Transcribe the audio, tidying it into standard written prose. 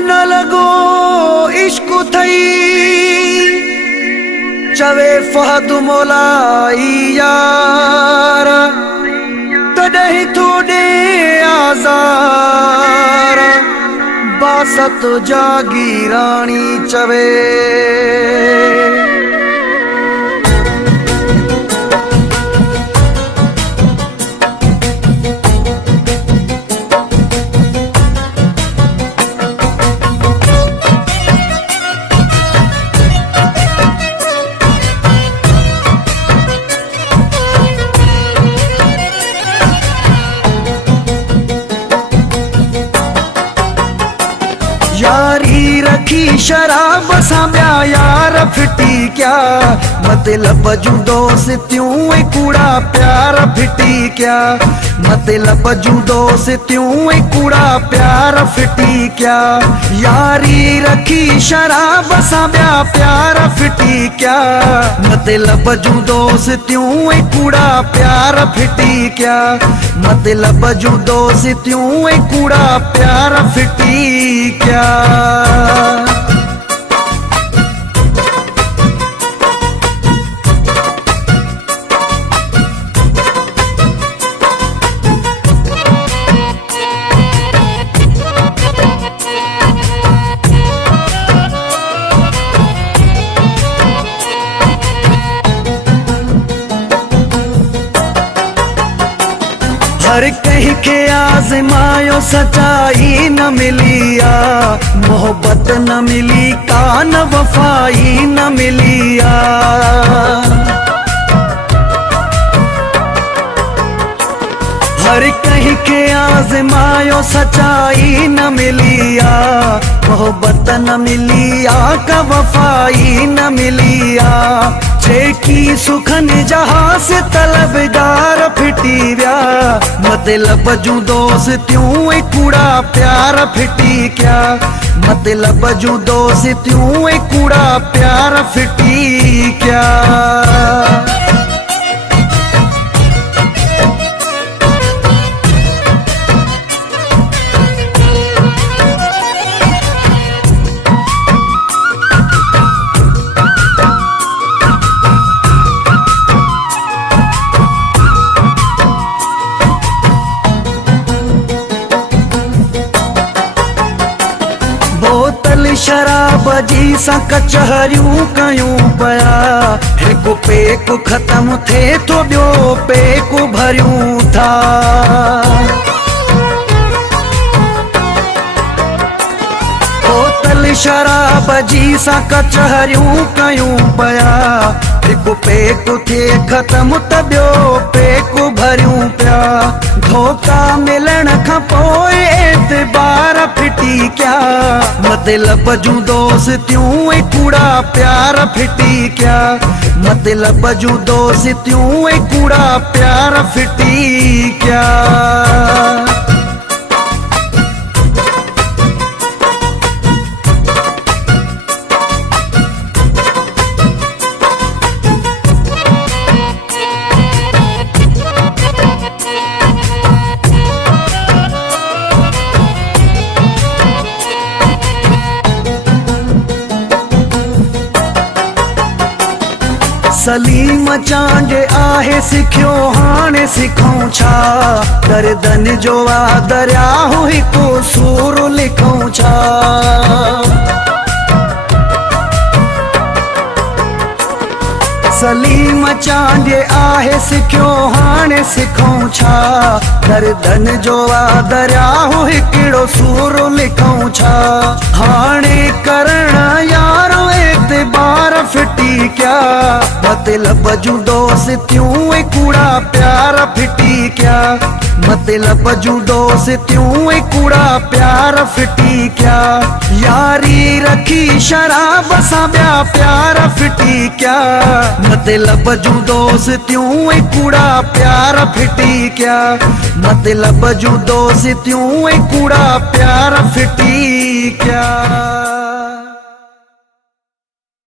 न लगो इश्क थई चवे फहद मोलाई यार तॾहिं थोड़े आज़ार बासत जागीरानी चवे यारी रखी शराब साम्या यार फिटी क्या मतलब जू दोस्तियों कूड़ा प्यार फिटी क्या मतलब जू दोस्तियों कूड़ा प्यार फिटी क्या यारी रखी शराब साम्या प्यार फिटी क्या मतलब जू दोस्तियों कूड़ा प्यार फिटी क्या मतलब जू दोस्तियों कूड़ा प्यार फिटी क्या हर कहीं के आजमायो सच्चाई न मिलिया मोहब्बत न मिली कान वफाई न मिलिया हर कहीं के आजमायो सच्चाई न मिलिया मोहब्बत न मिलिया का वफाई न मिलिया की सुखन जहां से तलबगार फिटी व्या मतलब जू दोस्तियों कूड़ा प्यार फिटी क्या मतलब जू दोस्तियों कूड़ा प्यार फिटी क्या बोतल शराब जी सा कचहरियूं कयूं पया हिकु पेक खत्म थे तो ॿियो पेक भरियूं था बोतल शराब जी सा कचहरियूं कयूं पया हिकु पेक थे खत्म त ॿियो पेक भरियूं पिया धोखा मिलण खां पोइ एतबार फिटी क्या मतलब जू दोस्तियों कूड़ा प्यार फिटी क्या मतलब जू दोस्तियों कूड़ा प्यार फिटी क्या सलीम चांडे आहे सिखियो हाणे सिखूं छा दर्दन जो आ दरिया हो हिकु सूर लिखूं छा सलीम चांडे आहे सिखियो हाणे सिखूं छा दर्दन जो आ दरिया हो हिकिड़ो सूर लिखूं छा हाणे करण यारो एतबार फिटी क्या मतलब जू दोस्तियों कूड़ा प्यार फिटी क्या मतलब जू दोस्तियों कूड़ा प्यार फिटी क्या यारी रखी शराब साम्या प्यार फिटी क्या मतलब जू दोस्तियों कूड़ा प्यार फिटी क्या मतलब जू दोस्तियों कूड़ा प्यार फिटी क्या।